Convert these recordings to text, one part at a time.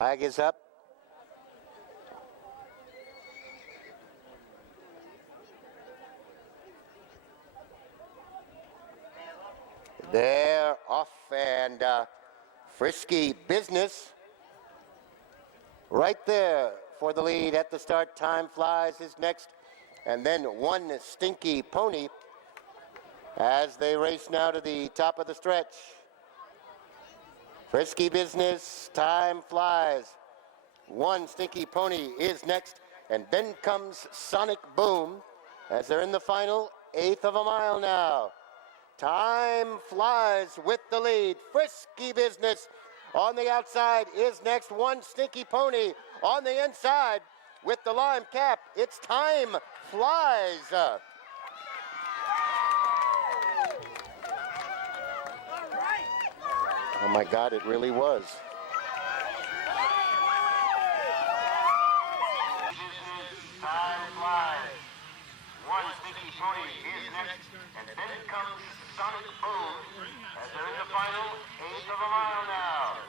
Flag is up. They're off, and Frisky Business right there for the lead at the start. Time Flies is next, and then One Stinky Pony as they race now to the top of the stretch. Frisky Business, Time Flies, One Stinky Pony is next, and then comes Sonic Boom as they're in the final eighth of a mile now. Time Flies with the lead. Frisky Business on the outside is next. One Stinky Pony on the inside with the lime cap. It's Time Flies. Oh my God, it really was. Time Flies. One Stinky Pony is next, and then comes Sonic Boom as they're in the final eighth of a mile now.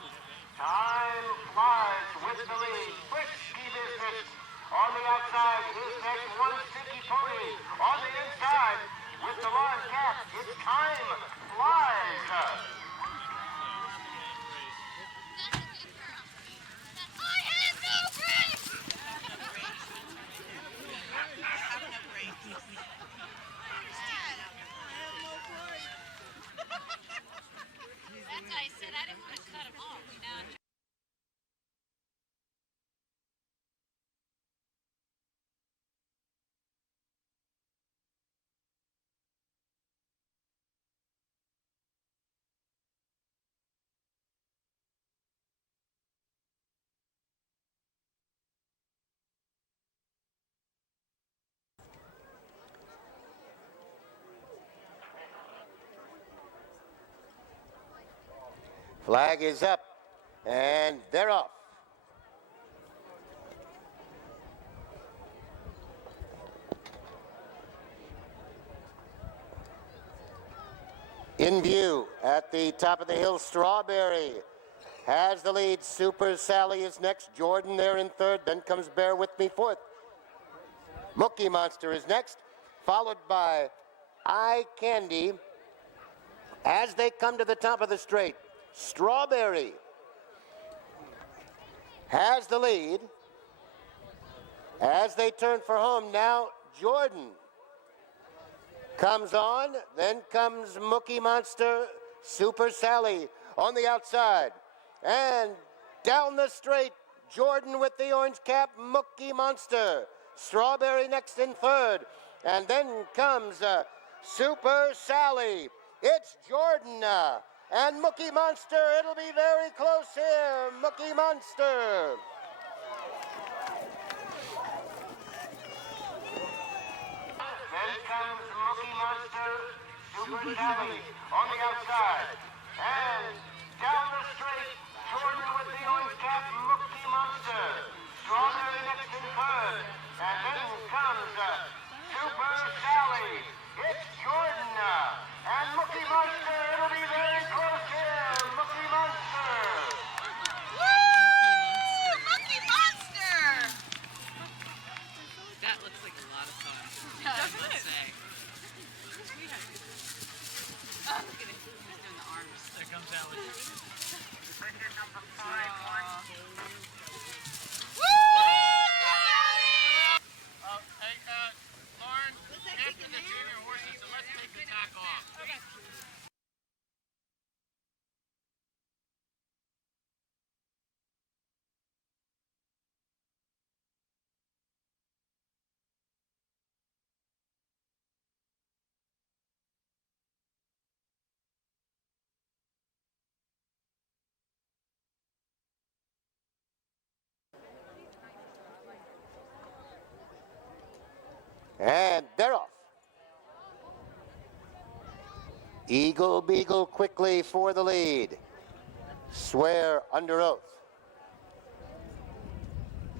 Time Flies with the lead. Frisky Business on the outside is next. One Stinky Pony on the inside with the lime cap. It's Time Flies. Flag is up, and they're off. In view at the top of the hill, Strawberry has the lead. Super Sally is next. Jordan there in third. Then comes Bear With Me fourth. Mookie Monster is next, followed by Eye Candy. As they come to the top of the straight, Strawberry has the lead. As they turn for home, now Jordan comes on, then comes Mookie Monster, Super Sally on the outside. And down the straight, Jordan with the orange cap, Mookie Monster. Strawberry next in third. And then comes Super Sally. It's Jordan and Mookie Monster. It'll be very close here. Mookie Monster. Then comes Mookie Monster, Super Sally on the outside. And down the straight, Jordan with the orange cap, Mookie Monster. Strawberry next in third. And then comes Super Sally. It's Jordan and Mookie Monster. It'll be very close here. Mookie Monster. Woo! Mookie Monster! That looks like a lot of fun. Doesn't Let's it? say. Oh, look at it. He's doing the arms. There comes Alex. Ticket number 5-1. Hey, Lauren, after the junior horses, so let's take the tack off. Okay. And they're off. Eagle Beagle quickly for the lead. Swear under oath.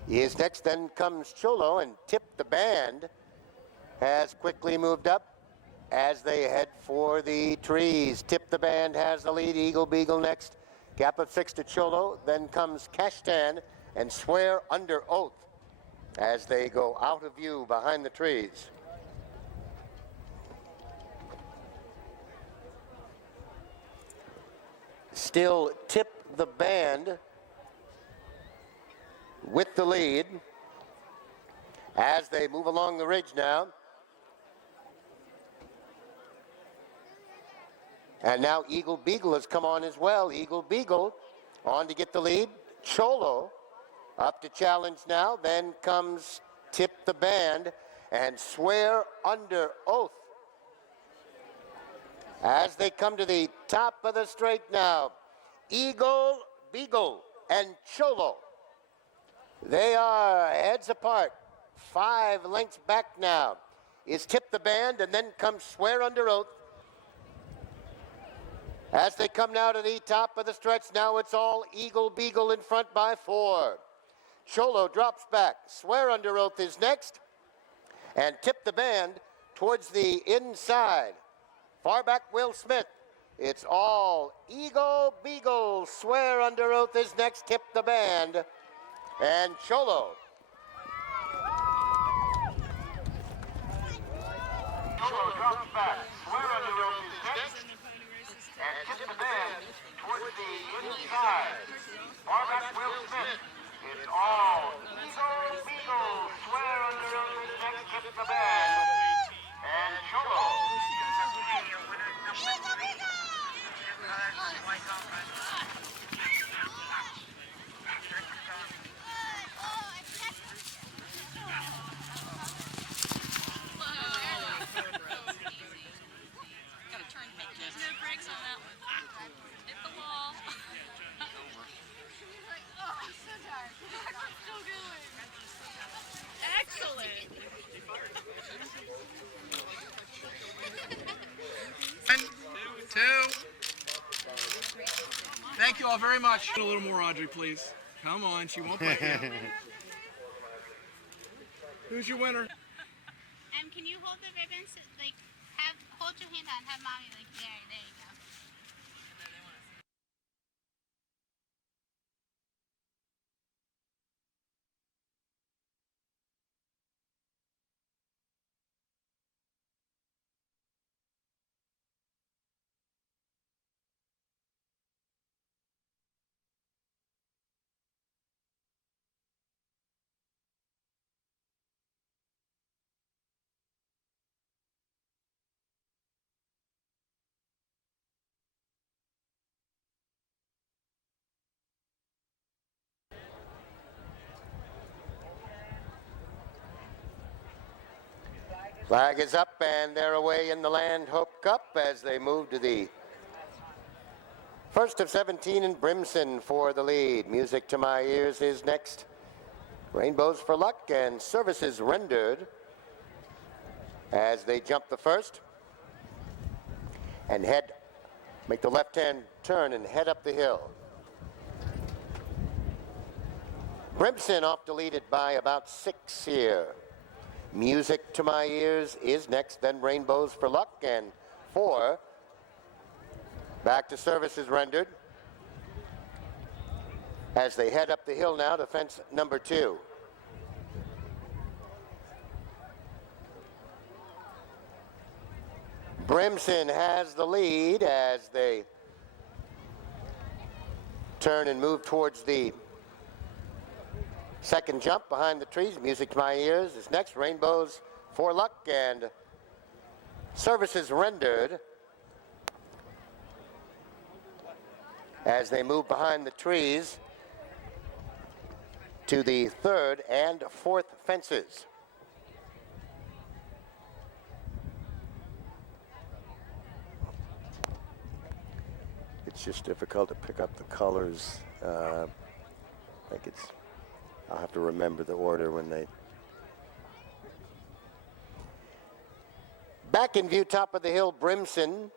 He is next, then comes Cholo, and Tip the Band has quickly moved up as they head for the trees. Tip the Band has the lead. Eagle Beagle next. Gap of 6 to Cholo. Then comes Kashtan and Swear Under Oath as they go out of view behind the trees. Still Tip the Band with the lead as they move along the ridge now. And now Eagle Beagle has come on as well. Eagle Beagle on to get the lead. Cholo up to challenge now. Then comes Tip the Band and Swear Under Oath as they come to the top of the straight now. Eagle Beagle and Cholo, they are heads apart. 5 lengths back now is Tip the Band, and then comes Swear Under Oath. As they come now to the top of the stretch, now it's all Eagle Beagle in front by 4. Cholo drops back. Swear Under Oath is next. And Tip the Band towards the inside. Far back, Will Smith. It's all Eagle Beagle. Swear Under Oath is next. Tip the Band. And Cholo. Cholo drops back. Swear Under Oath is next. And Tip the Band towards the inside. Far back, Will Smith. It's all Eagle Beagle. Swear Under Oath is next. Tip the Band. And Cholo. Thank you all very much. A little more, Audrey, please. Come on, she won't play yet. Who's your winner? Can you hold the ribbons? Like, hold your hand out, have mommy like there you go. Flag is up, and they're away in the Landhope Cup as they move to the first of 17, and Brimson for the lead. Music to My Ears is next. Rainbows for Luck and Services Rendered as they jump the first and make the left-hand turn and head up the hill. Brimson off to lead it by about 6 here. Music to My Ears is next, then Rainbows for Luck, and 4 back to Services Rendered as they head up the hill now to fence number 2. Brimson has the lead as they turn and move towards the second jump behind the trees. Music to My Ears is next. Rainbows for Luck and Services Rendered as they move behind the trees to the third and fourth fences. It's just difficult to pick up the colors. I think I'll have to remember the order when they... Back in view, top of the hill, Brimson.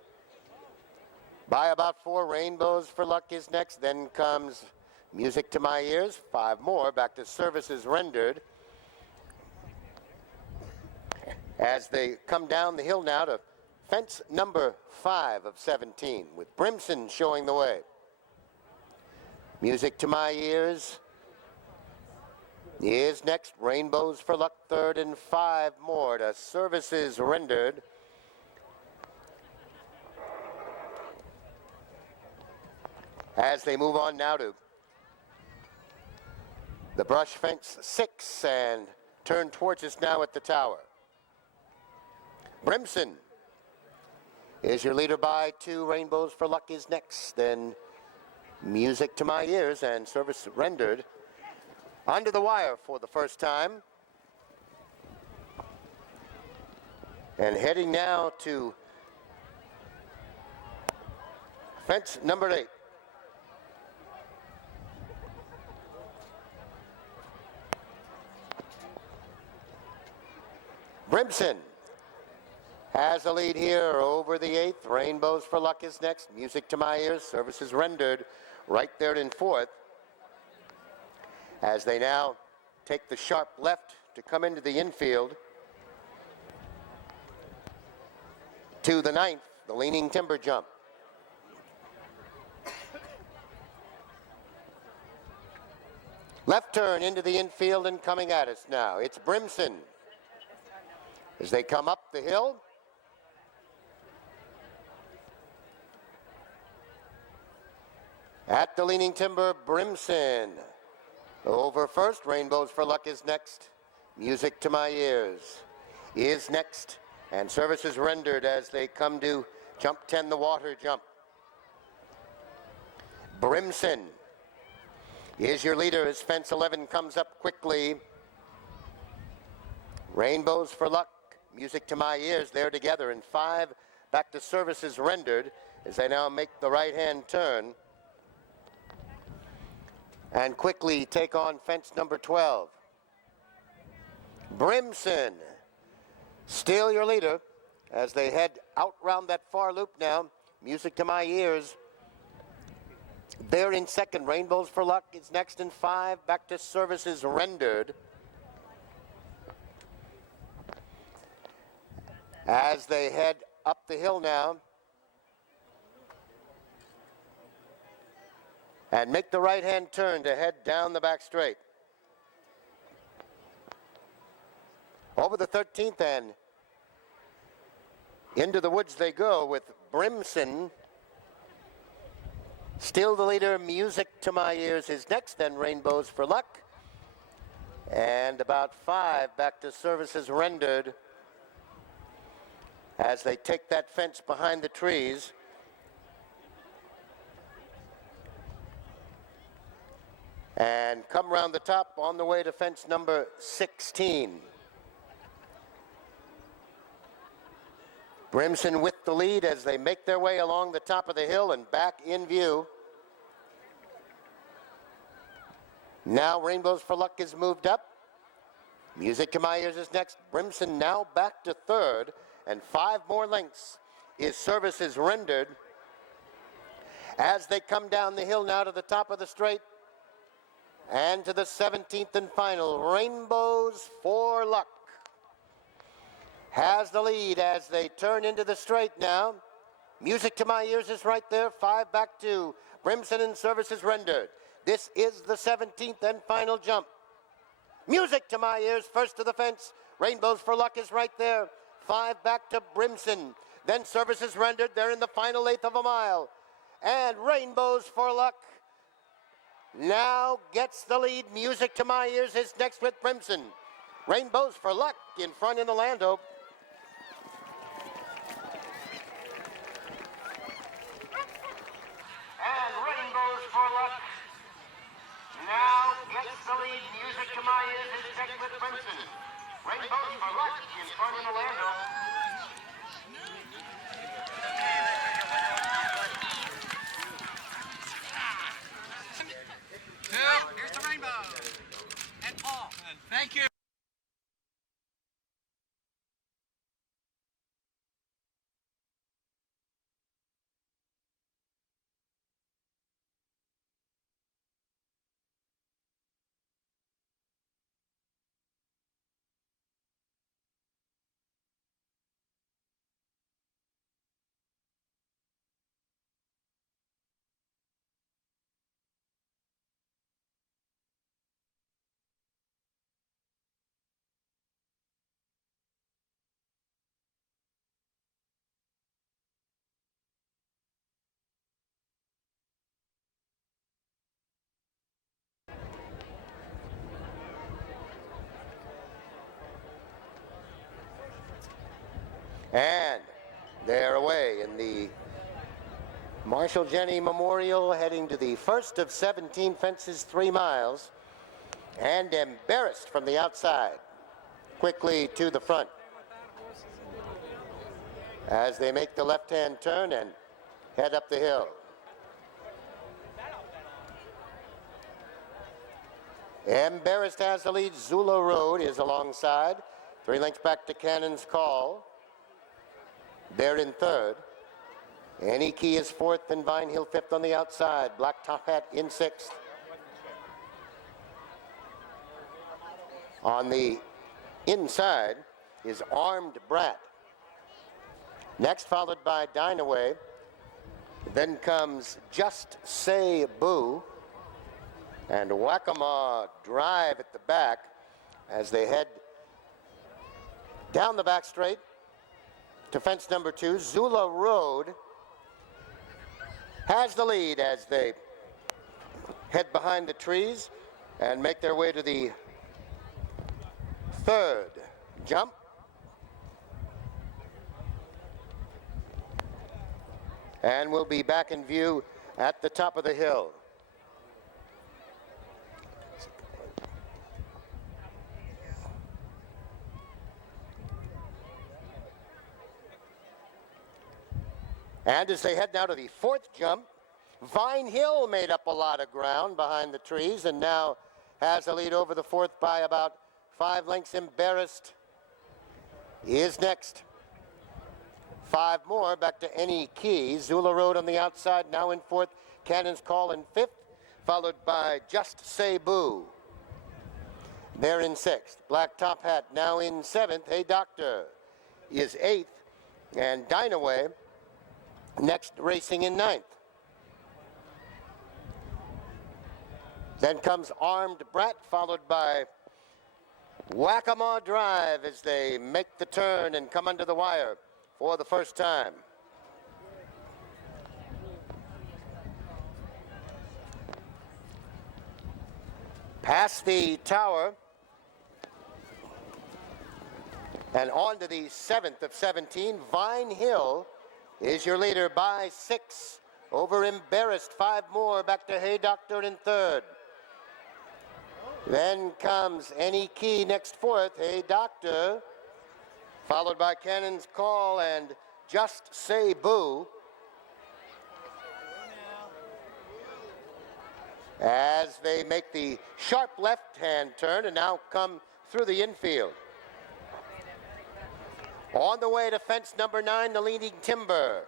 By about 4, Rainbows for Luck is next. Then comes Music to My Ears. 5 more, back to Services Rendered. As they come down the hill now to fence number 5 of 17, with Brimson showing the way. Music to my ears is next. Rainbows for luck, third, and 5 more to services rendered. As they move on now to the brush fence 6 and turn towards us now at the tower. Brimson is your leader by 2. Rainbows for luck is next. Then music to my ears and service rendered under the wire for the first time. And heading now to fence number 8. Brimson has the lead here over the 8th. Rainbows for luck is next. Music to my ears. Services rendered right there in 4th. As they now take the sharp left to come into the infield. To the 9th, the leaning timber jump. Left turn into the infield and coming at us now. It's Brimson. As they come up the hill. At the leaning timber, Brimson. Over first, Rainbows for luck is next. Music to my ears is next. And services rendered as they come to jump 10, the water jump. Brimson is your leader as fence 11 comes up quickly. Rainbows for luck. Music to my ears, they're together, and 5 back to services rendered as they now make the right-hand turn and quickly take on fence number 12. Brimson, still your leader as they head out round that far loop now. Music to my ears. They're in second. Rainbows for luck is next, and 5 back to services rendered. As they head up the hill now and make the right-hand turn to head down the back straight. Over the 13th and into the woods they go with Brimson. Still the leader. Music to my ears is next, then Rainbows for luck. And about 5 back to services rendered as they take that fence behind the trees. And come around the top on the way to fence number 16. Brimson with the lead as they make their way along the top of the hill and back in view. Now Rainbows for luck is moved up. Music to my ears is next. Brimson now back to third, and 5 more lengths is services rendered as they come down the hill now to the top of the straight and to the 17th and final. Rainbows for luck has the lead as they turn into the straight now. Music to my ears is right there. 5 back to Brimson and services rendered. This is the 17th and final jump. Music to my ears, first to the fence. Rainbows for luck is right there. 5 back to Brimson. Then services rendered. They're in the final 1/8 of a mile. And Rainbows for luck now gets the lead. Music to my ears is next with Brimson. Rainbows for luck in front in the Landhope. And Rainbows for luck now gets the lead. Music to my ears is next with Brimson. Rainbows for luck in front in the Landhope. Here's the rainbow. And Paul. Thank you. And they're away in the Marshall Jenney Memorial, heading to the first of 17 fences, 3 miles, and Embarrassed from the outside, quickly to the front as they make the left-hand turn and head up the hill. Embarrassed has the lead. Zula Road is alongside. 3 lengths back to Cannon's Call. They're in third. Any Key is fourth, and Vine Hill fifth on the outside. Black Top Hat in sixth. On the inside is Armed Brat. Next, followed by Dynaway. Then comes Just Say Boo and Whack-A-Maw Drive at the back as they head down the back straight to fence number 2. Zula Road has the lead as they head behind the trees and make their way to the third jump. And we'll be back in view at the top of the hill. And as they head now to the fourth jump, Vine Hill made up a lot of ground behind the trees and now has the lead over the fourth by about 5 lengths. Embarrassed is next. 5 more back to Any Key. Zula Road on the outside, now in fourth. Cannon's Call in fifth, followed by Just Say Boo. They're in sixth. Black Top Hat now in seventh. Hey Doctor is eighth. And Dynaway next, racing in ninth. Then comes Armed Brat, followed by Whack-A-Maw Drive as they make the turn and come under the wire for the first time. Past the tower and on to the 7th of 17. Vine Hill is your leader by 6 over Embarrassed. 5 more back to Hey Doctor in third. Then comes Any Key next fourth. Hey Doctor, followed by Cannon's Call and Just Say Boo. As they make the sharp left-hand turn and now come through the infield. On the way to fence number 9, the Leaning Timber.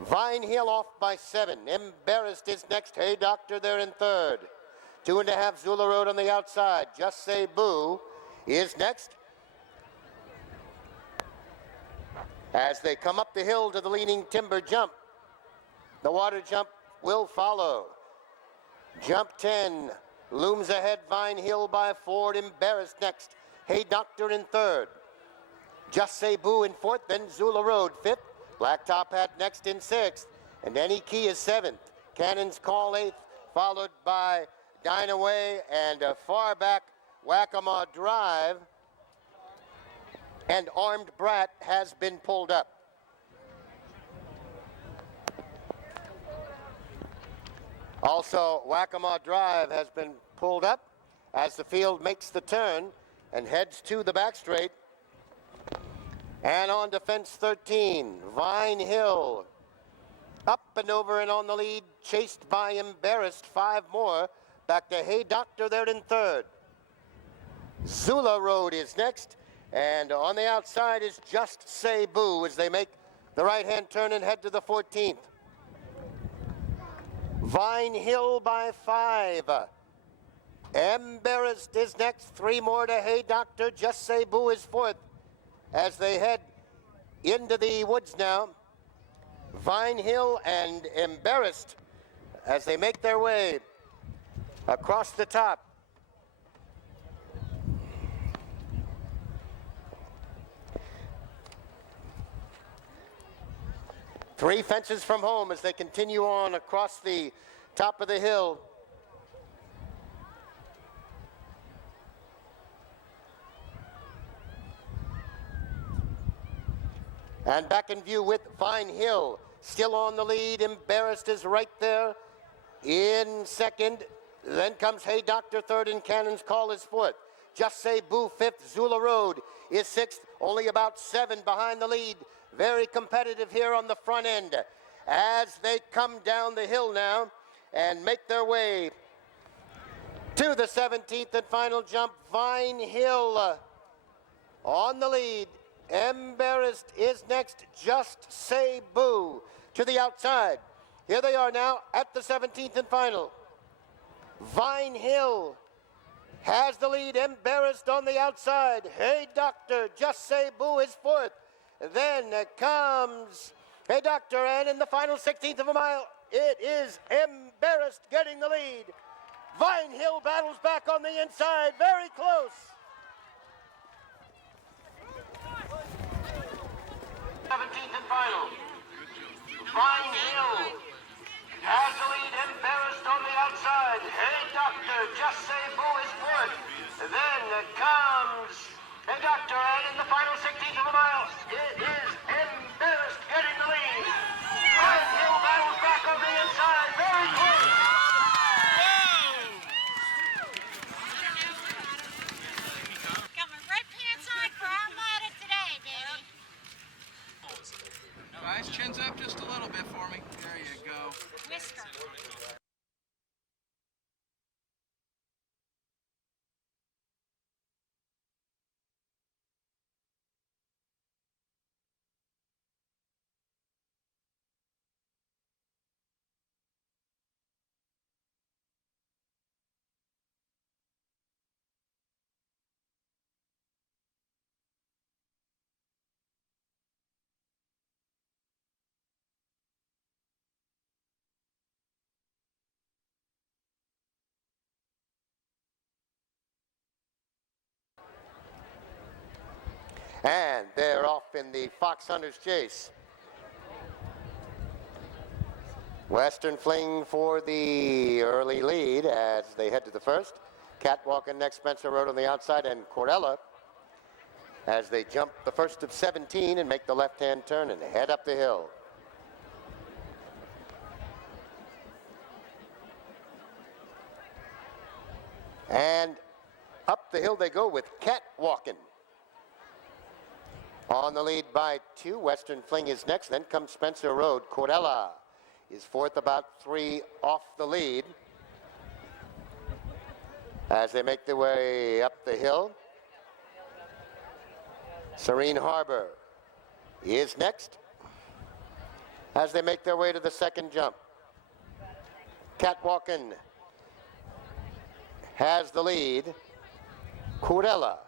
Vine Hill off by 7. Embarrassed is next. Hey Doctor, they're in third. 2.5 Zula Road on the outside. Just Say Boo is next. As they come up the hill to the Leaning Timber jump, the water jump will follow. Jump 10 looms ahead. Vine Hill by 4. Embarrassed next. Hey Doctor in third. Just Say Boo in fourth. Then Zula Road fifth. Black Top Hat next in sixth. And Any Key is seventh. Cannon's Call eighth, followed by Dynaway and far back Whack-A-Maw Drive. And Armed Brat has been pulled up. Also, Whack-A-Maw Drive has been pulled up as the field makes the turn and heads to the back straight. And on to fence 13, Vine Hill. Up and over and on the lead, chased by Embarrassed. 5 more. Back to Hey Doctor, they're in third. Zula Road is next. And on the outside is Just Say Boo as they make the right-hand turn and head to the 14th. Vine Hill by 5. Embarrassed is next. 3 more to Hey Doctor. Just Say Boo is fourth as they head into the woods now. Vine Hill and Embarrassed as they make their way across the top. Three fences from home as they continue on across the top of the hill. And back in view with Vine Hill, still on the lead. Embarrassed is right there in second. Then comes Hey Doctor third, and Cannon's Call is fourth. Just Say Boo fifth. Zula Road is sixth, only about 7 behind the lead. Very competitive here on the front end as they come down the hill now and make their way to the 17th and final jump. Vine Hill on the lead. Embarrassed is next. Just Say Boo to the outside. Here they are now at the 17th and final. Vine Hill has the lead. Embarrassed on the outside. Hey Doctor, Just Say Boo is fourth. Then comes Hey Doctor, and in the final 16th of a mile, it is Embarrassed getting the lead. Vine Hill battles back on the inside, very close. 17th and final. Vine Hill has the lead. Embarrassed on the outside. Hey Doctor, Just Say Boo is fourth. Then comes Hey Doctor, and in the final 16th of a mile, it is Embarrassed getting the lead. Vine Hill battles back on the inside, very close. Got my red pants on for Armada today, baby. Guys, chins up just a little bit for me. There you go. Whisker. And they're off in the Foxhunter's chase. Western Fling for the early lead as they head to the first. Catwalking next, Spencer Road on the outside, and Corella as they jump the first of 17 and make the left-hand turn and head up the hill. And up the hill they go with Catwalking. On the lead by 2, Western Fling is next, then comes Spencer Road. Corella is fourth, about 3 off the lead as they make their way up the hill. Serene Harbor is next as they make their way to the second jump. Catwalking has the lead. Corella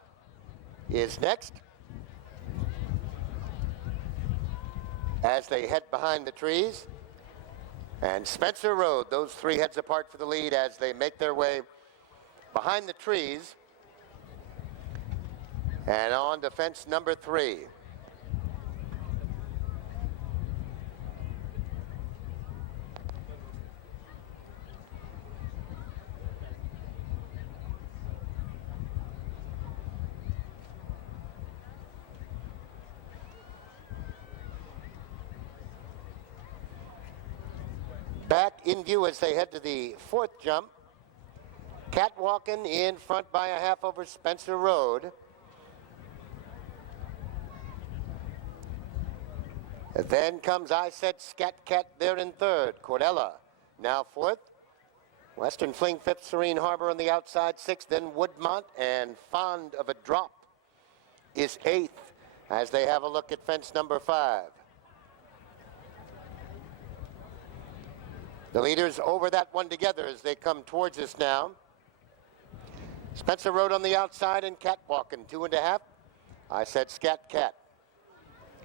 is next as they head behind the trees. And Spencer Road, those 3 heads apart for the lead as they make their way behind the trees and on to fence number 3. Back in view as they head to the 4th jump. Catwalking in front by a half over Spencer Road. Then comes I Said Scat Cat there in 3rd. Corella now 4th. Western Fling 5th. Serene Harbor on the outside 6th. Then Woodmont and Fond of a Drop is 8th as they have a look at fence number 5. The leaders over that one together as they come towards us now. Spencer Road on the outside and Catwalking 2.5. I Said Scat Cat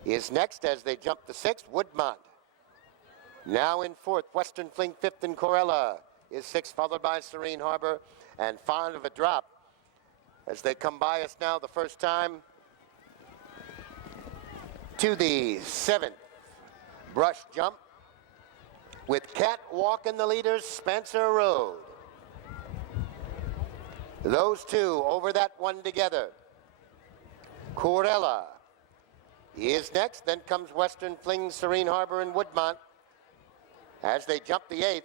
is next as they jump the 6th. Woodmont now in 4th. Western Fling 5th, and Corella is 6th, followed by Serene Harbor and Fond of a Drop as they come by us now the first time to the 7th brush jump with Catwalking the leaders, Spencer Road. Those 2 over that one together. Corella is next. Then comes Western Fling, Serene Harbor, and Woodmont as they jump the 8th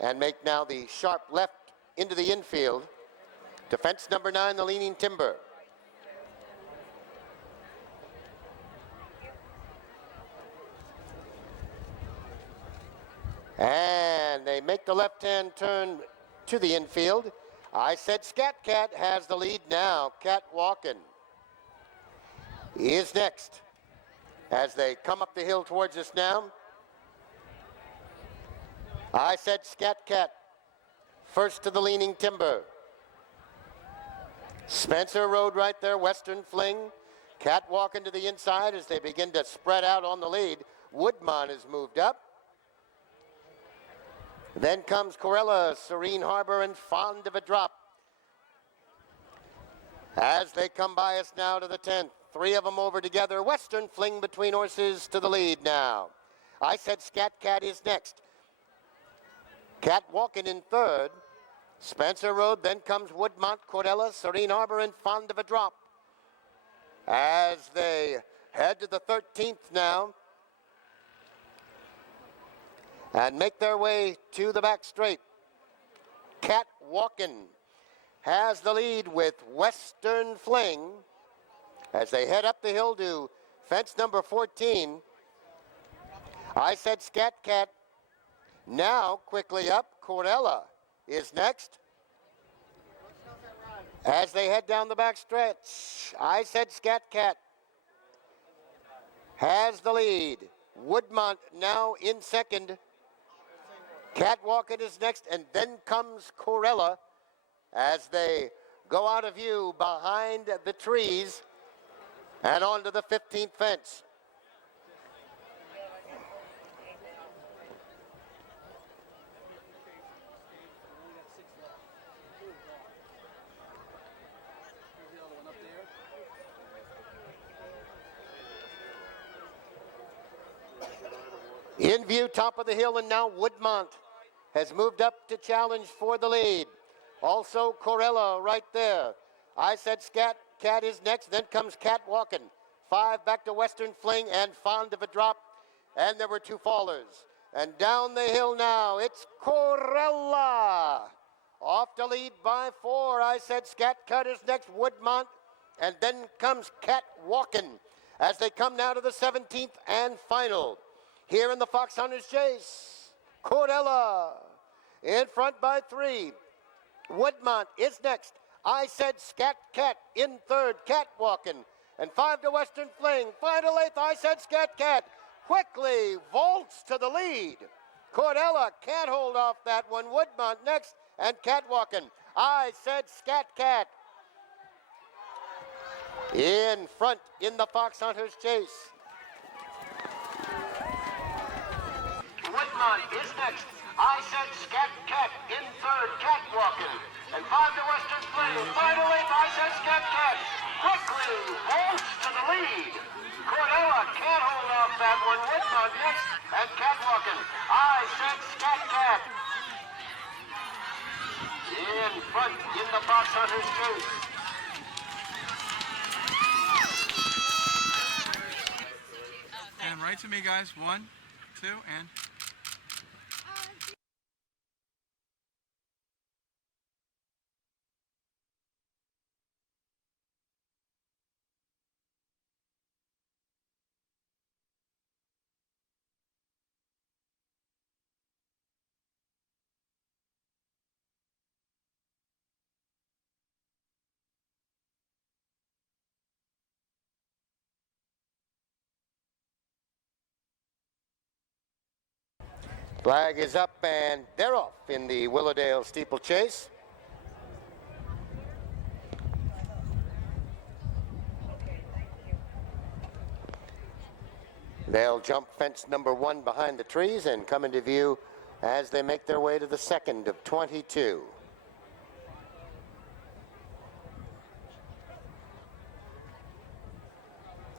and make now the sharp left into the infield to fence number 9, the Leaning Timber. And they make the left-hand turn to the infield. I Said Scat Cat has the lead now. Cat Walkin' is next as they come up the hill towards us now. I Said Scat Cat first to the Leaning Timber. Spencer Road right there, Western Fling. Cat Walkin' to the inside as they begin to spread out on the lead. Woodmont has moved up. Then comes Corella, Serene Harbor, and Fond of a Drop. As they come by us now to the 10th, 3 of them over together. Western Fling between horses to the lead now. I Said Scat Cat is next. Cat Walkin' in 3rd. Spencer Road, then comes Woodmont, Corella, Serene Harbor, and Fond of a Drop. As they head to the 13th now, and make their way to the back straight. Cat Walkin' has the lead with Western Fling as they head up the hill to fence number 14. I Said Scat Cat now quickly up. Corella is next as they head down the back stretch. I Said Scat Cat has the lead. Woodmont now in 2nd. Cat Walkin' is next, and then comes Corella as they go out of view behind the trees and onto the 15th fence. In view, top of the hill, and now Woodmont has moved up to challenge for the lead. Also Corella right there. I Said Scat Cat is next, then comes Cat Walkin'. 5 back to Western Fling and Fond of a Drop. And there were 2 fallers. And down the hill now, it's Corella. Off to lead by 4. I Said Scat Cat is next, Woodmont. And then comes Cat Walkin' as they come now to the 17th and final. Here in the Foxhunter's Chase, Corella in front by 3. Woodmont is next. I Said Scat Cat in 3rd, Cat Walkin', and 5 to Western Fling. Final 8th, I Said Scat Cat quickly vaults to the lead. Corella can't hold off that one. Woodmont next, and Cat Walkin'. I Said Scat Cat in front in the Foxhunter's Chase. Woodmont is next. I Said Scat Cat in 3rd, Cat Walkin', and 5 to Western Fling. Final 8th, I Said Scat Cat quickly vaults to the lead. Corella can't hold off that one. Woodmont next, and Cat Walkin'. I Said Scat Cat in front in the Foxhunter's Chase. And right to me, guys. 1, 2, and... Flag is up and they're off in the Willowdale Steeplechase. They'll jump fence number 1 behind the trees and come into view as they make their way to the 2nd of 22.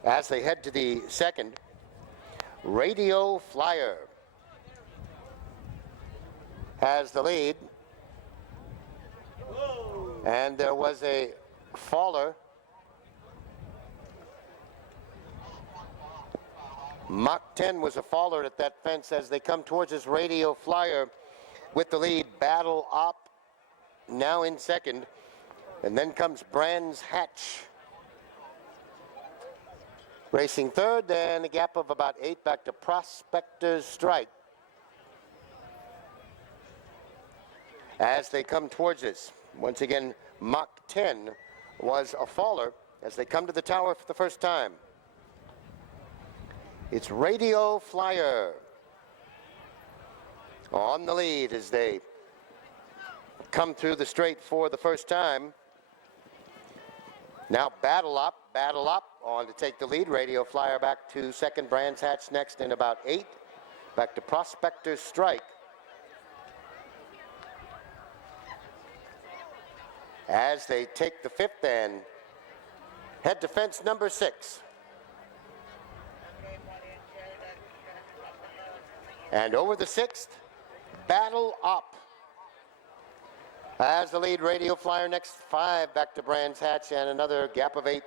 As they head to the 2nd, Radio Flyer has the lead. And there was a faller Mach 10 was a faller at that fence as they come towards us. Radio Flyer with the lead. Battle Op now in second. And then comes Brands Hatch racing third, and a gap of about 8 back to Prospector's Strike. As they come towards us, once again, Mach 10 was a faller as they come to the tower for the first time. It's Radio Flyer on the lead as they come through the straight for the first time. Now Battle Up on to take the lead. Radio Flyer back to second. Brands Hatch next in about 8. Back to Prospector's Strike. As they take the fifth and head to fence number 6. And over the 6th, Battle Up as the lead. Radio Flyer next 5 back to Brands Hatch, and another gap of 8.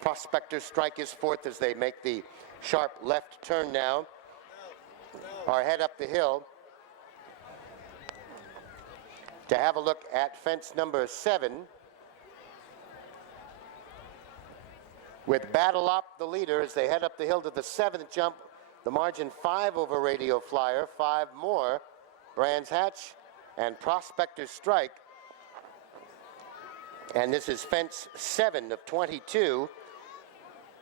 Prospector's Strike is fourth as they make the sharp left turn now, or head up the hill to have a look at fence number 7 with Battle Up the leader as they head up the hill to the 7th jump. The margin 5 over Radio Flyer, 5 more Brands Hatch and Prospector's Strike. And this is fence 7 of 22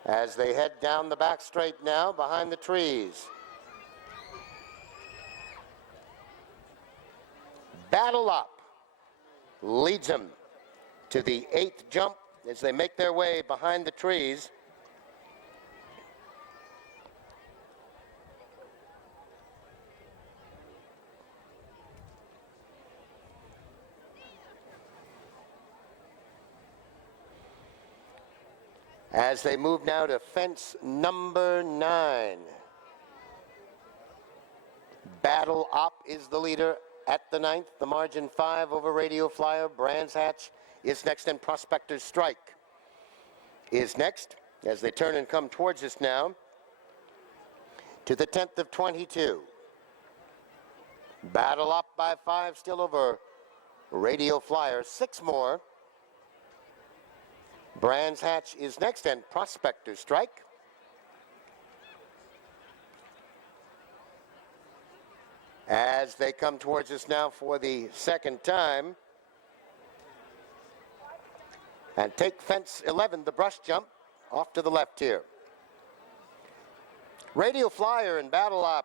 as they head down the back straight now behind the trees. Battle Up leads them to the 8th jump as they make their way behind the trees. As they move now to fence number 9. Battle Up is the leader at the 9th. The margin 5 over Radio Flyer. Brands Hatch is next, and Prospector's Strike is next as they turn and come towards us now to the 10th of 22. Battle Up by 5 still over Radio Flyer. 6 more. Brands Hatch is next, and Prospector's Strike. As they come towards us now for the second time and take fence 11, the brush jump, off to the left here. Radio Flyer and Battle Up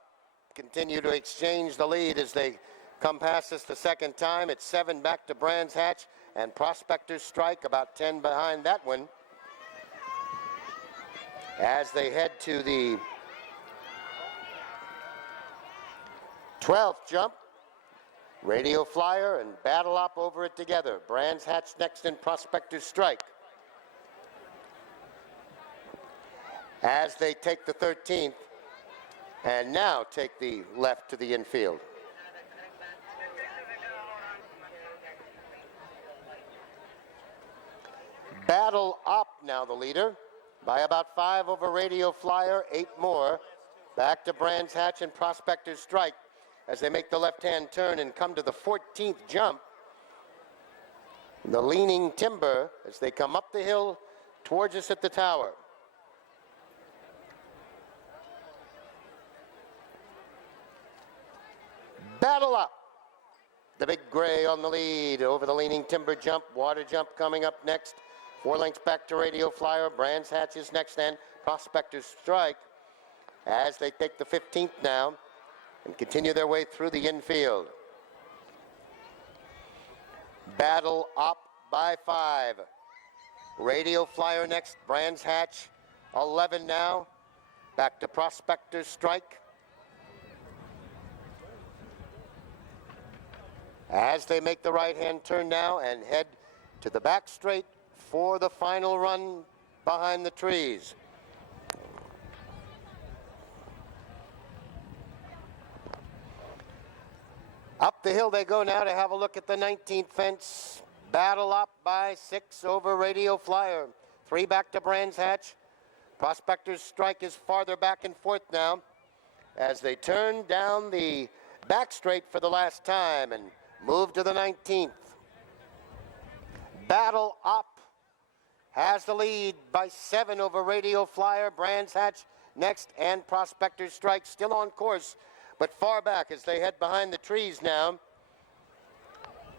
continue to exchange the lead as they come past us the second time. It's 7 back to Brands Hatch and Prospector's Strike, about 10 behind that one. As they head to the 12th jump, Radio Flyer and Battle Up over it together. Brands Hatch next and Prospector's Strike. As they take the 13th and now take the left to the infield. Battle Up now the leader by about 5 over Radio Flyer, 8 more. Back to Brands Hatch and Prospector's Strike as they make the left-hand turn and come to the 14th jump. The Leaning Timber as they come up the hill towards us at the tower. Battle Up. The Big Gray on the lead over the Leaning Timber jump. Water jump coming up next. 4 lengths back to Radio Flyer. Brands Hatch is next, and Prospector's Strike as they take the 15th now and continue their way through the infield. Battle Up by 5. Radio Flyer next. Brands Hatch 11 now. Back to Prospector's Strike. As they make the right-hand turn now and head to the back straight for the final run behind the trees. Up the hill they go now to have a look at the 19th fence. Battle Up by 6 over Radio Flyer. 3 back to Brands Hatch. Prospector's Strike is farther back and forth now as they turn down the back straight for the last time and move to the 19th. Battle Up has the lead by 7 over Radio Flyer. Brands Hatch next, and Prospector's Strike still on course, but far back as they head behind the trees now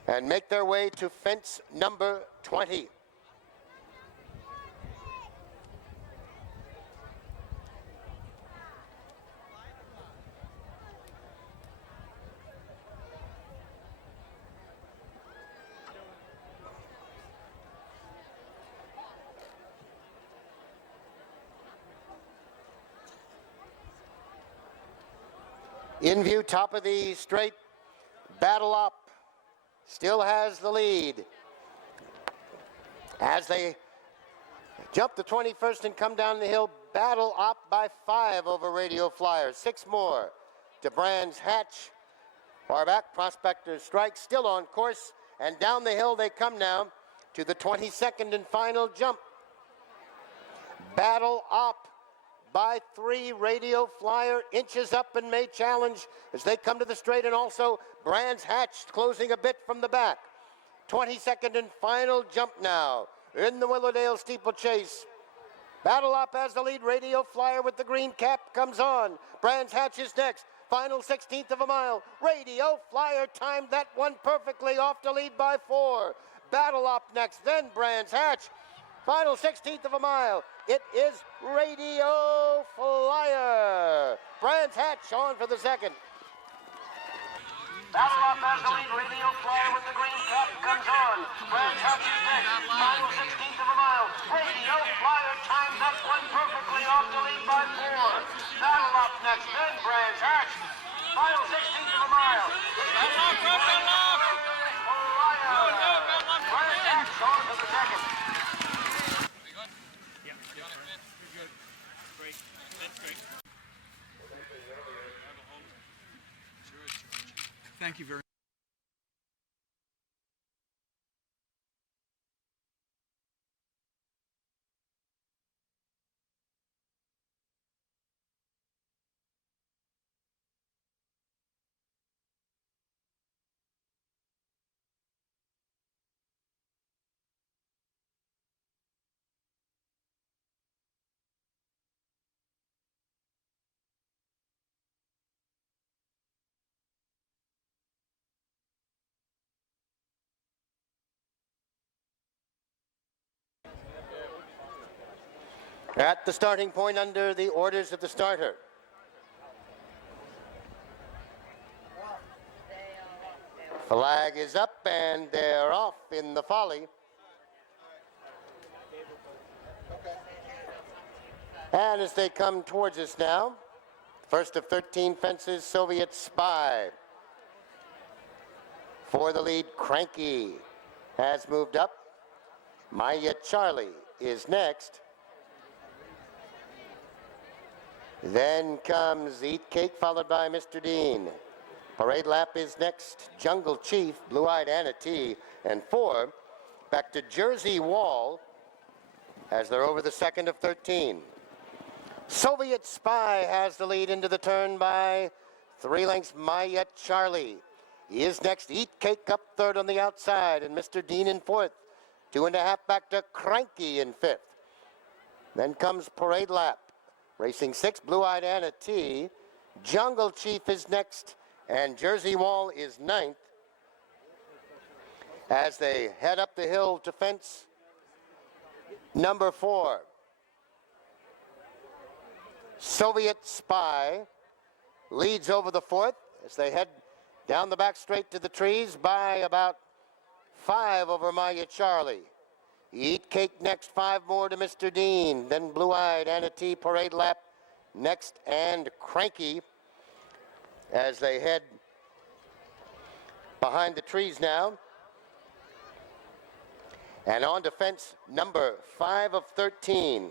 and make their way to fence number 20. In view, top of the straight, Battle Up still has the lead. As they jump the 21st and come down the hill, Battle Up by 5 over Radio Flyer. 6 more to Brands Hatch. Far back, Prospector's Strike still on course, and down the hill they come now to the 22nd and final jump. Battle Up by 3, Radio Flyer inches up and may challenge as they come to the straight, and also Brands Hatch closing a bit from the back. 22nd and final jump now in the Willowdale Steeplechase. Battle Up has the lead. Radio Flyer with the green cap comes on. Brands Hatch is next. Final 16th of a mile. Radio Flyer timed that one perfectly, off to lead by 4. Battle Up next, then Brands Hatch. Final 16th of a mile. It is Radio Flyer. Brands Hatch on for the second. Battle Up has the lead. Radio Flyer with the green cap comes on. Brands Hatch is next. Final 16th of a mile. Radio Flyer times that one perfectly, off to lead by 4. Battle Up next, then Brands Hatch. Final 16th of a mile. Flyer. Brands Hatch on for the second. Thank you very much. At the starting point under the orders of the starter. Flag is up and they're off in the Folly. And as they come towards us now, first of 13 fences, Soviet Spy. For the lead, Cranky has moved up. Maya Charlie is next. Then comes Eat Cake, followed by Mr. Dean. Parade Lap is next. Jungle Chief, Blue-Eyed Anna T. And 4, back to Jersey Wall as they're over the second of 13. Soviet Spy has the lead into the turn by 3 lengths. Maya Charlie is next. Eat Cake up third on the outside, and Mr. Dean in 4th. 2.5 back to Cranky in 5th. Then comes Parade Lap. Racing 6, Blue-Eyed Anna T. Jungle Chief is next, and Jersey Wall is 9th. As they head up the hill to fence number 4. Soviet Spy leads over the 4th as they head down the back straight to the trees by about 5 over Maya Charlie. Eat Cake next, 5 more to Mr. Dean. Then Blue-Eyed Anna T. Parade Lap next, and Cranky as they head behind the trees now. And on to fence number 5 of 13.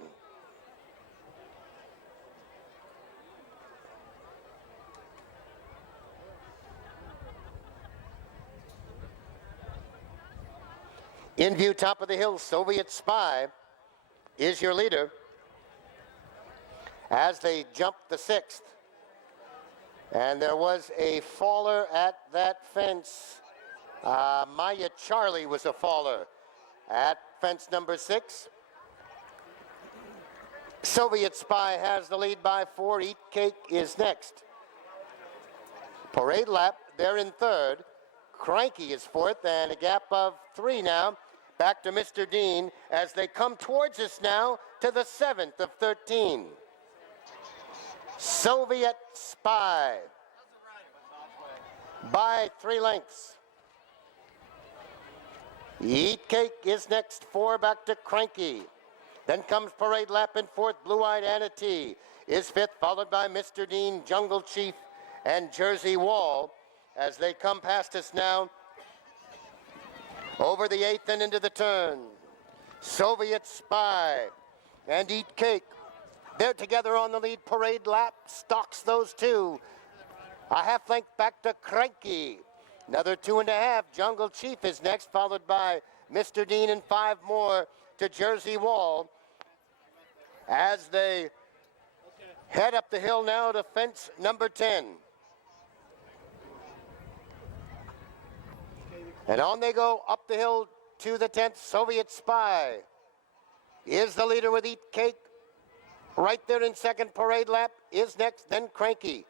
In view, top of the hill, Soviet Spy is your leader. as they jumped the 6th. And there was a faller at that fence. Maya Charlie was a faller at fence number 6. Soviet Spy has the lead by 4. Eat Cake is next. Parade Lap, they're in 3rd. Cranky is 4th, and a gap of 3 now. Back to Mr. Dean as they come towards us now to the 7th of 13. Soviet Spy by 3 lengths. Eat Cake is next, 4 back to Cranky. Then comes Parade Lap in 4th. Blue-Eyed Anna T is 5th, followed by Mr. Dean, Jungle Chief, and Jersey Wall as they come past us now over the 8th and into the turn. Soviet Spy and Eat Cake, they're together on the lead. Parade Lap stalks those two. A half length back to Cranky. Another 2.5. Jungle Chief is next, followed by Mr. Dean and 5 more to Jersey Wall as they head up the hill now to fence number 10. And on they go up the hill to the 10th. Soviet Spy is the leader with Eat Cake. Right there in 2nd. Parade Lap is next, then Cranky.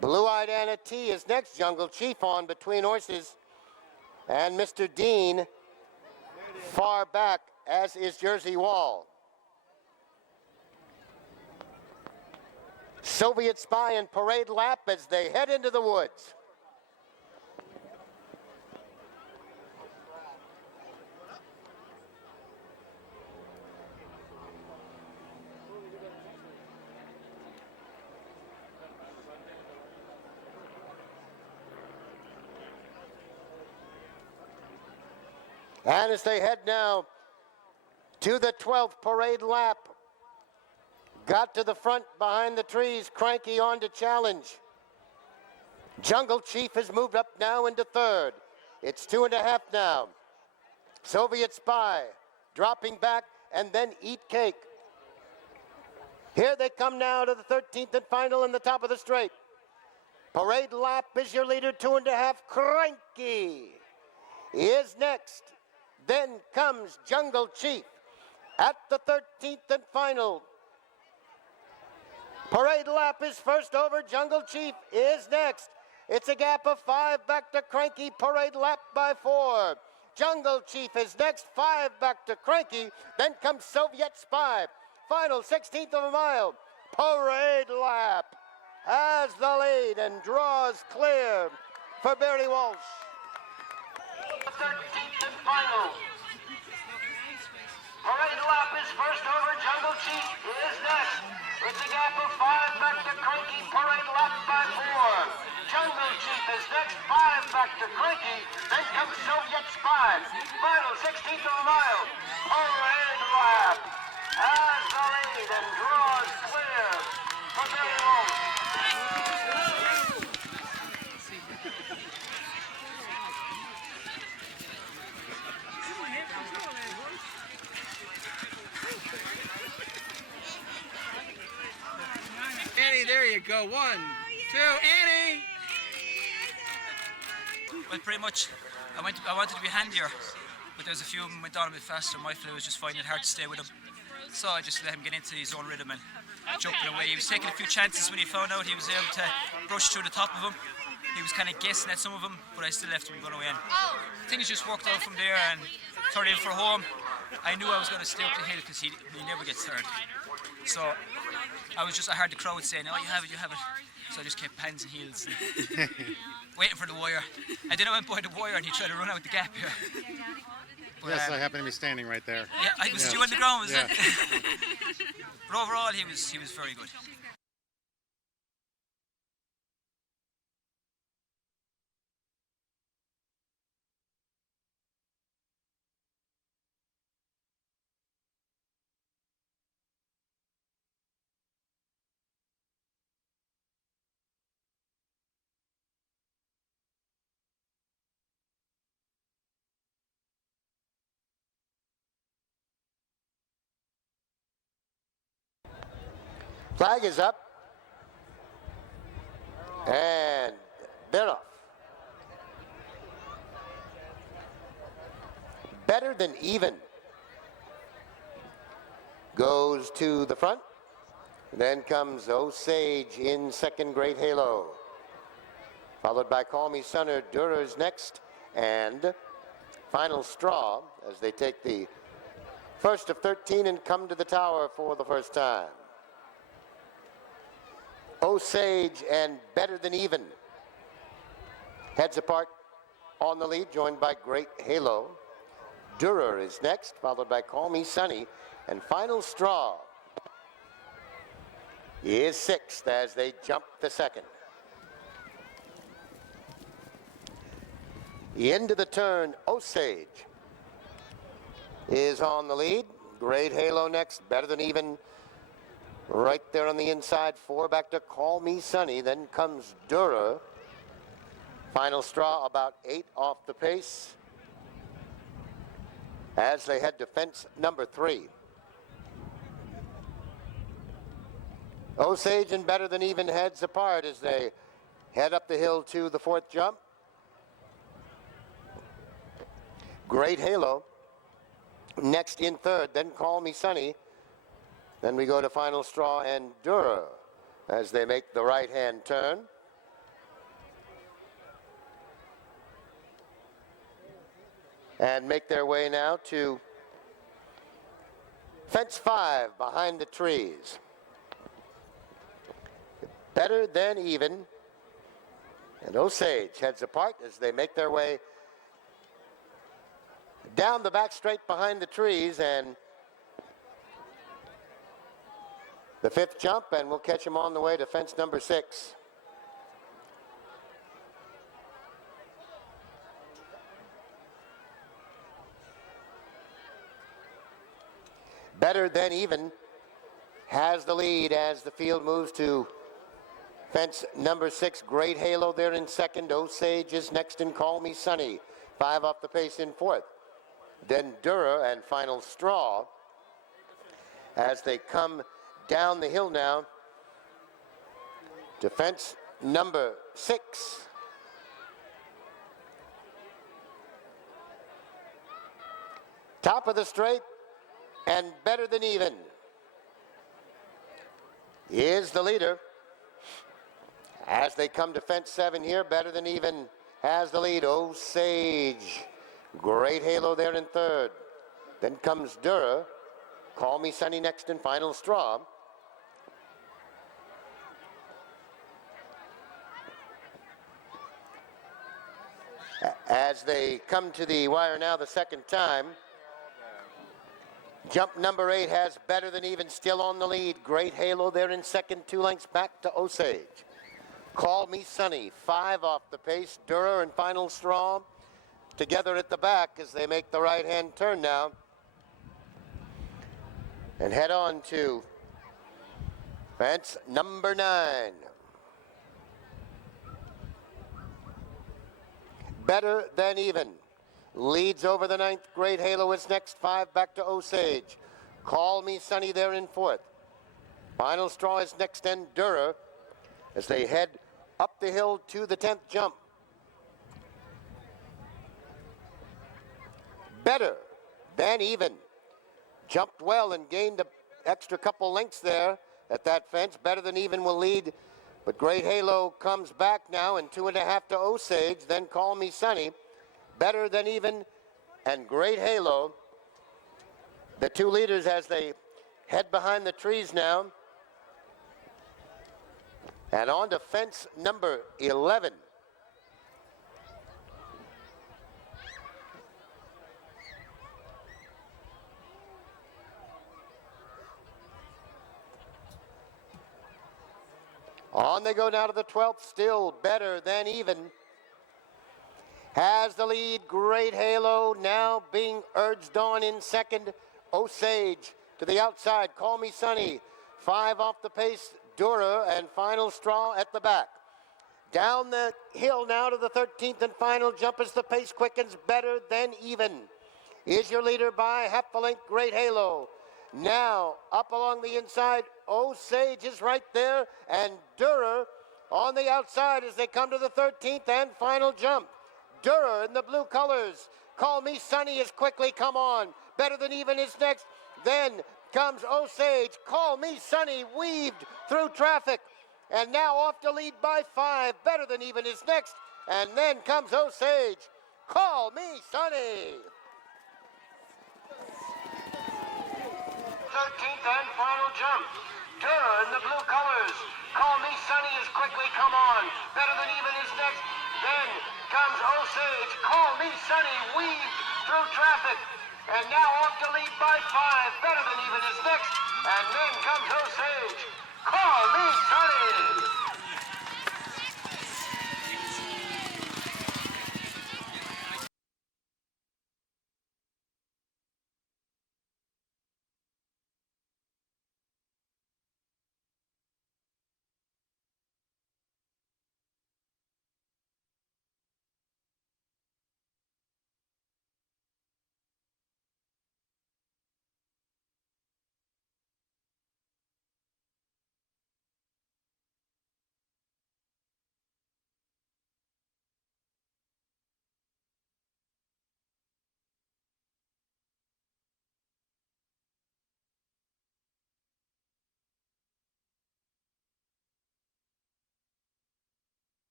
Blue-Eyed Anna T is next. Jungle Chief on between horses. And Mr. Dean far back, as is Jersey Wall. Soviet Spy and Parade Lap as they head into the woods. And as they head now to the 12th. Parade Lap got to the front behind the trees. Cranky on to challenge. Jungle Chief has moved up now into 3rd. It's 2.5 now. Soviet Spy dropping back, and then Eat Cake. Here they come now to the 13th and final in the top of the straight. Parade Lap is your leader, 2.5. Cranky is next. Then comes Jungle Chief at the 13th and final. Parade Lap is first over. Jungle Chief is next. It's a gap of 5 back to Cranky. Parade Lap by 4. Jungle Chief is next. 5 back to Cranky. Then comes Soviet Spy. Final 16th of a mile. Parade Lap has the lead and draws clear for Barry Walsh. 13th and final. Parade Lap is first over. Jungle Chief is next. It's a gap of 5 back to Cranky. Parade Lap by 4. Jungle Chief is next. 5 back to Cranky. Then comes Soviet Spy. Final 16th of a mile. Parade Lap has the lead and draws clear for Barry Walsh. Annie, there you go. 1, 2, Annie! Well, pretty much, I wanted to be handier, but there's a few of them went on a bit faster. My fella was just finding it hard to stay with him. So I just let him get into his own rhythm and jumping away. He was taking a few chances when he found out he was able to brush through the top of him. He was kind of guessing at some of them, but I still left him going away. And things just worked out from there and turned in for home. I knew I was going to stay up the hill because he never gets third. So I heard the crowd saying, "Oh, you have it, you have it." So I just kept hands and heels and waiting for the wire. And then I went by the wire and he tried to run out the gap here. But, yes, I happen to be standing right there. Yeah, I was you on the ground, was it? But overall, he was very good. Flag is up. And they're off. Better Than Even goes to the front. Then comes Osage in second, Great Halo. Followed by Call Me Sunner, Durer's next, and Final Straw as they take the first of 13 and come to the tower for the first time. Osage and Better Than Even heads apart on the lead, joined by Great Halo. Durer is next, followed by Call Me Sunny, and Final Straw is sixth as they jump the second. Into the turn, Osage is on the lead. Great Halo next, Better Than Even right there on the inside. 4 back to Call Me Sunny. Then comes Durer. Final Straw about 8 off the pace as they head to fence number 3. Osage and Better Than Even heads apart as they head up the hill to the 4th jump. Great Halo next in 3rd, then Call Me Sunny. Then we go to Final Straw and Durer as they make the right-hand turn. And make their way now to fence 5 behind the trees. Better Than Even and Osage heads apart as they make their way down the back straight behind the trees, and the 5th jump, and we'll catch them on the way to fence number 6. Better Than Even has the lead as the field moves to fence number 6. Great Halo there in 2nd. Osage is next and Call Me Sunny. 5 off the pace in 4th. Then Durer and Final Straw as they come down the hill now to fence number 6. Top of the straight and Better Than Even is the leader. As they come to fence 7 here, Better Than Even has the lead. Osage, Great Halo there in 3rd. Then comes Durer, Call Me Sunny next and Final Straw. As they come to the wire now the 2nd time, jump number 8 has Better Than Even still on the lead. Great Halo there in 2nd, 2 lengths back to Osage. Call Me Sunny, 5 off the pace. Durer and Final Straw together at the back as they make the right-hand turn now and head on to fence number 9. Better Than Even leads over the 9th. Great Halo is next, 5 back to Osage. Call Me Sunny there in 4th. Final Straw is next and Durer as they head up the hill to the 10th jump. Better Than Even jumped well and gained an extra couple lengths there at that fence. Better Than Even will lead, but Great Halo comes back now, and 2.5 to Osage. Then Call Me Sunny. Better Than Even and Great Halo, the 2 leaders as they head behind the trees now. And on to fence number 11. On they go now to the 12th, still Better Than Even has the lead. Great Halo now being urged on in 2nd. Osage to the outside. Call Me Sunny, 5 off the pace. Durer and Final Straw at the back. Down the hill now to the 13th and final jump as the pace quickens. Better Than Even is your leader by half a length. Great Halo Now, up along the inside, Osage is right there, and Durer on the outside as they come to the 13th and final jump. Durer in the blue colors. Call Me Sonny has quickly come on. Better Than Even is next. Then comes Osage. Call Me Sonny weaved through traffic. And now off to lead by 5. Better Than Even is next. And then comes Osage. Call Me Sonny. 13th and final jump. Durer in the blue colors. Call Me Sonny has quickly come on. Better Than Even is next. Then comes Osage. Call Me Sonny weaved through traffic. And now off to lead by 5. Better Than Even is next. And then comes Osage. Call Me Sonny.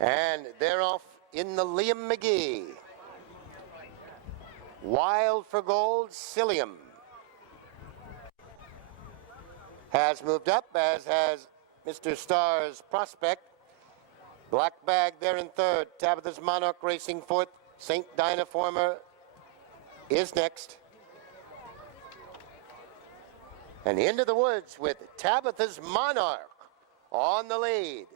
And they're off in the Liam Magee. Wild for Gold, Cilium has moved up, as has Mr. Star's Prospect. Black Bag there in third. Tabitha's Monarch racing fourth. St. Dinah Former is next. And into the woods with Tabitha's Monarch on the lead.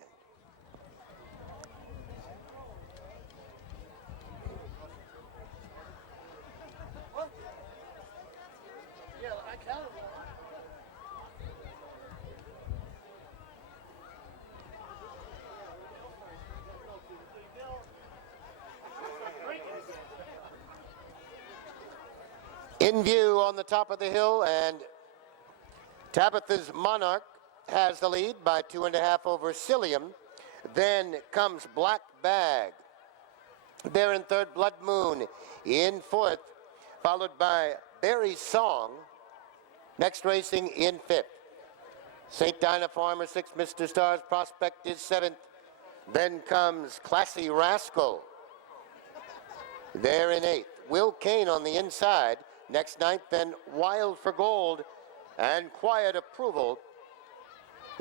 In view on the top of the hill, and Tabitha's Monarch has the lead by 2.5 over Cilium. Then comes Black Bag. There in third, Blood Moon in fourth, followed by Berry Song. Next racing in fifth. St. Dinah Farmer, sixth. Mr. Star's Prospect is seventh. Then comes Classy Rascal. There in eighth. Will Kane on the inside. Next ninth, then Wild for Gold, and Quiet Approval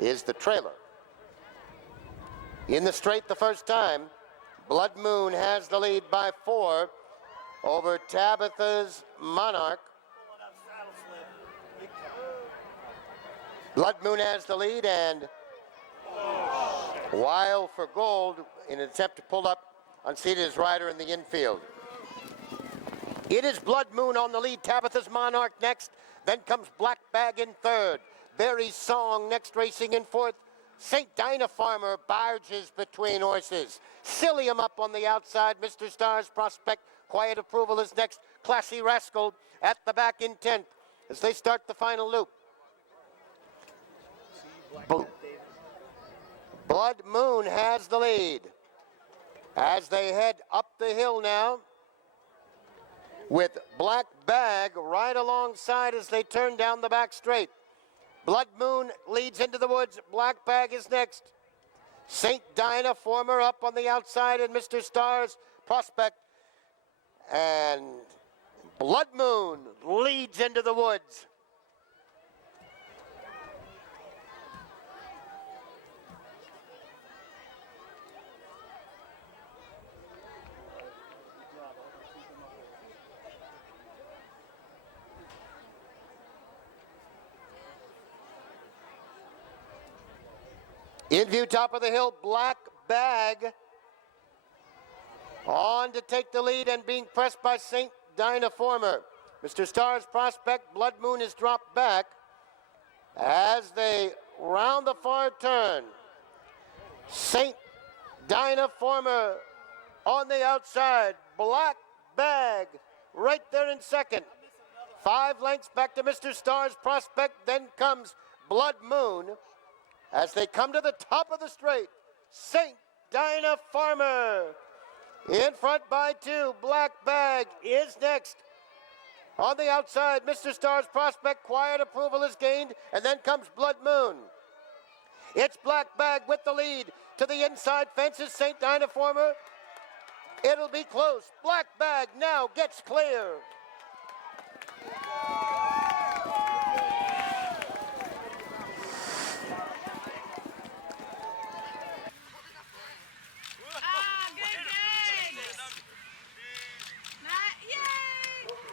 is the trailer. In the straight the first time, Blood Moon has the lead by 4 over Tabitha's Monarch. Blood Moon has the lead, and Wild for Gold in an attempt to pull up unseated his rider in the infield. It is Blood Moon on the lead, Tabitha's Monarch next, then comes Black Bag in third, Berry Song next racing in fourth, St. Dinah Farmer barges between horses, Cilium up on the outside, Mr. Star's Prospect, Quiet Approval is next, Classy Rascal at the back in 10th as they start the final loop. Blood Moon has the lead as they head up the hill now, with Black Bag right alongside as they turn down the back straight. Blood Moon leads into the woods. Black Bag is next. St. Dinah Former up on the outside, and Mr. Star's Prospect. And Blood Moon leads into the woods. In view, top of the hill, Black Bag on to take the lead and being pressed by St. Dinah Former. Mr. Star's Prospect, Blood Moon is dropped back as they round the far turn. St. Dinah Former on the outside. Black Bag right there in second. 5 lengths back to Mr. Star's Prospect. Then comes Blood Moon. As they come to the top of the straight, St. Dinah Farmer. In front by 2, Black Bag is next. On the outside, Mr. Star's Prospect, quiet approval is gained, and then comes Blood Moon. It's Black Bag with the lead. To the inside fence is St. Dinah Farmer. It'll be close. Black Bag now gets clear.